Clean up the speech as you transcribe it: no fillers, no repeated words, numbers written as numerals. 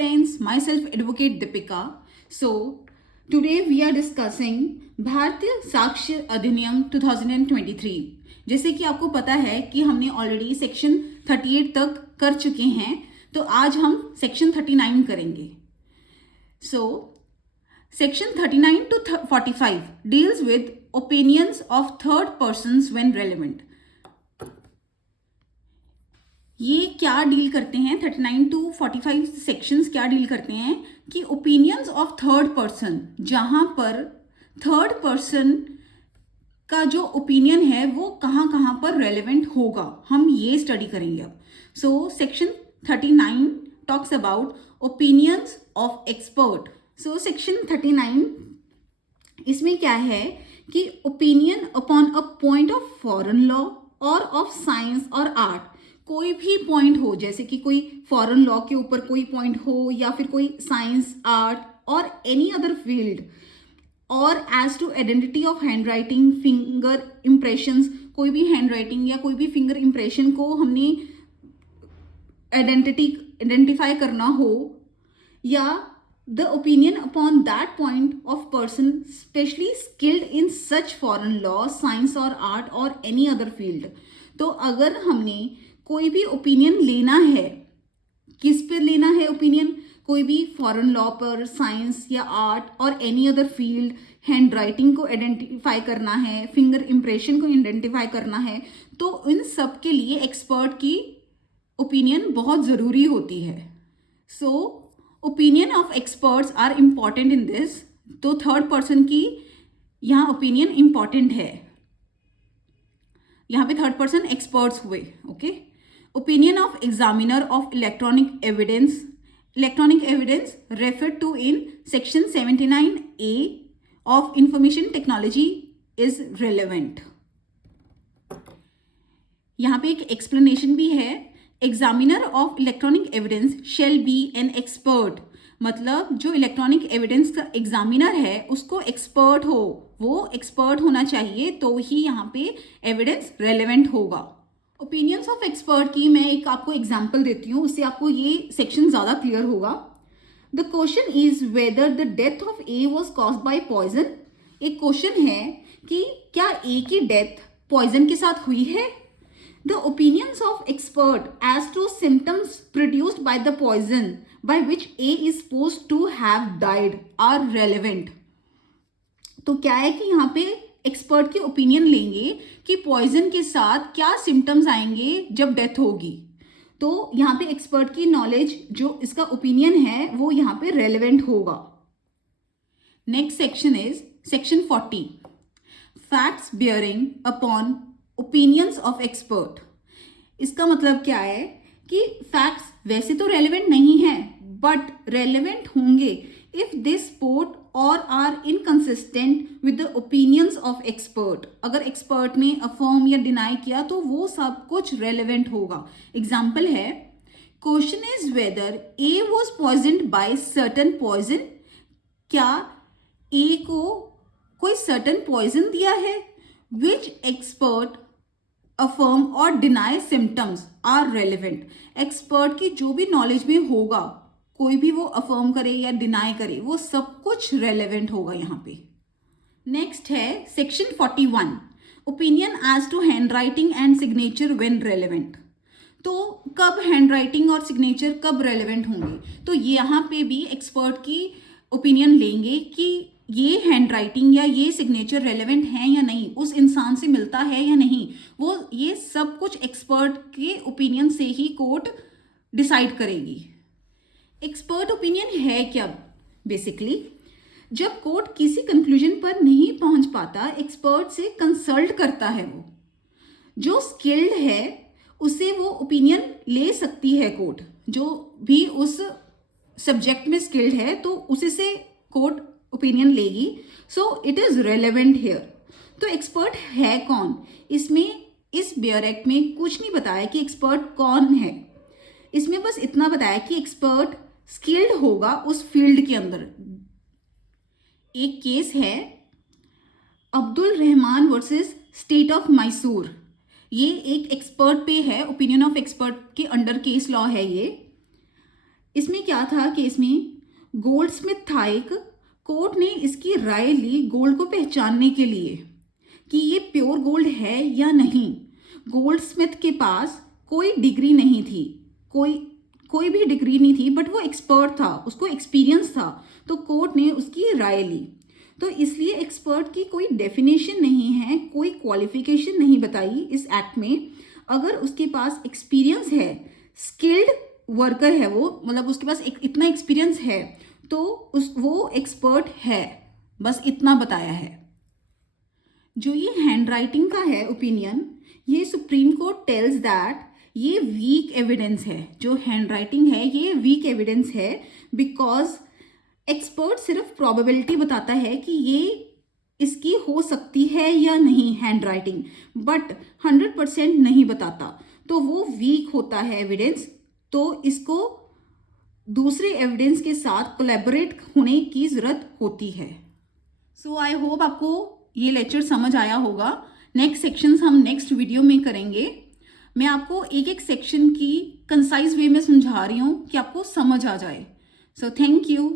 friends, myself Advocate Deepika. So today we are discussing भारतीय साक्ष्य अधिनियम 2023. जैसे कि आपको पता है कि हमने ऑलरेडी सेक्शन 38 तक कर चुके हैं, तो आज हम सेक्शन 39 करेंगे. So section 39 to 45 deals with opinions of third persons when relevant. ये क्या डील करते हैं? 39 टू 45 सेक्शंस क्या डील करते हैं कि ओपिनियंस ऑफ थर्ड पर्सन, जहां पर थर्ड पर्सन का जो ओपिनियन है वो कहां पर रेलेवेंट होगा, हम ये स्टडी करेंगे अब. So section 39 talks about opinions of expert. So section 39 इसमें क्या है कि opinion upon a point of foreign law और ऑफ साइंस और आर्ट. कोई भी पॉइंट हो, जैसे कि कोई फॉरेन लॉ के ऊपर कोई पॉइंट हो या फिर कोई साइंस, आर्ट और एनी अदर फील्ड, और as to identity of handwriting, finger impressions, कोई भी हैंड राइटिंग या कोई भी फिंगर इम्प्रेशन को हमने आइडेंटिफाई करना हो, या the opinion upon that point of person specially skilled in such foreign law, science और आर्ट और एनी अदर फील्ड. तो अगर हमने कोई भी ओपिनियन लेना है, किस पे लेना है ओपिनियन? कोई भी फॉरेन लॉ पर, साइंस या आर्ट और any other field, hand writing को आइडेंटिफाई करना है, फिंगर इम्प्रेशन को आइडेंटिफाई करना है, तो इन सब के लिए एक्सपर्ट की ओपिनियन बहुत ज़रूरी होती है. So opinion of experts are important in this. तो थर्ड पर्सन की यहाँ ओपिनियन इम्पॉर्टेंट है. यहाँ पे थर्ड पर्सन एक्सपर्ट्स हुए. Okay. Opinion of examiner of electronic evidence. Electronic evidence refer to in section 79A of information technology is relevant. यहाँ पे एक एक्सप्लेनेशन भी है. Examiner of electronic evidence shall be an expert. मतलब जो electronic evidence का examiner है उसको एक्सपर्ट हो, वो एक्सपर्ट होना चाहिए, तो ही यहाँ पे एविडेंस रेलेवेंट होगा. ओपिनियंस ऑफ एक्सपर्ट की मैं एक आपको एग्जांपल देती हूँ, उससे आपको ये सेक्शन ज़्यादा क्लियर होगा. The question is whether the death of A was caused by poison. एक क्वेश्चन है कि क्या ए की डेथ पॉइजन के साथ हुई है. The opinions of expert as to symptoms produced by the poison by which A is supposed to have died are relevant. तो क्या है कि यहाँ पे एक्सपर्ट की ओपिनियन लेंगे कि पॉइजन के साथ क्या सिम्टम्स आएंगे जब डेथ होगी. तो यहाँ पे एक्सपर्ट की नॉलेज, जो इसका ओपिनियन है, वो यहाँ पे रेलेवेंट होगा. Next section is section 40, facts bearing upon opinions of expert. इसका मतलब क्या है कि फैक्ट्स वैसे तो रेलेवेंट नहीं है, बट रेलेवेंट होंगे इफ दे सपोर्ट और are inconsistent with the opinions of expert. अगर एक्सपर्ट ने अफर्म या डिनाई किया तो वो सब कुछ रेलेवेंट होगा. एग्जाम्पल है, question is whether A was poisoned by certain poison. क्या ए को कोई सर्टन पॉइजन दिया है? विच एक्सपर्ट अफर्म और deny symptoms are relevant. Expert की जो भी नॉलेज में होगा, कोई भी वो अफर्म करे या डिनाई करे, वो सब कुछ रेलिवेंट होगा यहाँ पे. नेक्स्ट है section 41, opinion as to handwriting and signature when relevant. तो कब हैंड राइटिंग और सिग्नेचर कब रेलिवेंट होंगे? तो यहाँ पे भी एक्सपर्ट की ओपिनियन लेंगे कि ये हैंड राइटिंग या ये सिग्नेचर रेलेवेंट है या नहीं, उस इंसान से मिलता है या नहीं. वो ये सब कुछ एक्सपर्ट के ओपिनियन से ही कोर्ट डिसाइड करेगी. एक्सपर्ट ओपिनियन है क्या? बेसिकली जब कोर्ट किसी कंक्लूजन पर नहीं पहुंच पाता, एक्सपर्ट से कंसल्ट करता है. वो जो स्किल्ड है उसे वो ओपिनियन ले सकती है कोर्ट. जो भी उस सब्जेक्ट में स्किल्ड है तो उसी से कोर्ट ओपिनियन लेगी. So it is relevant here. तो एक्सपर्ट है कौन? इसमें इस बेयर एक्ट में कुछ नहीं बताया कि एक्सपर्ट कौन है. इसमें बस इतना बताया कि एक्सपर्ट स्किल्ड होगा उस फील्ड के अंदर. एक केस है Abdul Rahman versus state of Mysore. ये एक एक्सपर्ट पे है, ओपिनियन ऑफ एक्सपर्ट के अंडर केस लॉ है ये. इसमें क्या था केस में, गोल्ड स्मिथ था एक, कोर्ट ने इसकी राय ली गोल्ड को पहचानने के लिए कि ये प्योर गोल्ड है या नहीं। गोल्ड स्मिथ के पास कोई डिग्री नहीं थी, कोई भी डिग्री नहीं थी, बट वो एक्सपर्ट था, उसको एक्सपीरियंस था, तो कोर्ट ने उसकी राय ली। तो इसलिए एक्सपर्ट की कोई डेफिनेशन नहीं है, कोई क्वालिफिकेशन नहीं बताई इस एक्ट में। अगर उसके पास एक्सपीरियंस है, स्किल्ड वर्कर है वो, मतलब उसके पास इतना एक्सपीरियंस है, तो वो एक्सपर्ट है, बस इतना बताया है। जो ये हैंड राइटिंग का है ओपिनियन, ये सुप्रीम कोर्ट टेल्स दैट ये वीक एविडेंस है। जो हैंड राइटिंग है ये वीक एविडेंस है, बिकॉज एक्सपर्ट सिर्फ प्रोबेबिलिटी बताता है कि ये इसकी हो सकती है या नहीं हैंड राइटिंग, बट 100% नहीं बताता, तो वो वीक होता है एविडेंस। तो इसको दूसरे एविडेंस के साथ कोलैबोरेट होने की ज़रूरत होती है। सो आई होप आपको ये लेक्चर समझ आया होगा। नेक्स्ट सेक्शंस हम नेक्स्ट वीडियो में करेंगे। मैं आपको एक एक सेक्शन की कंसाइज वे में समझा रही हूँ कि आपको समझ आ जाए। So thank you.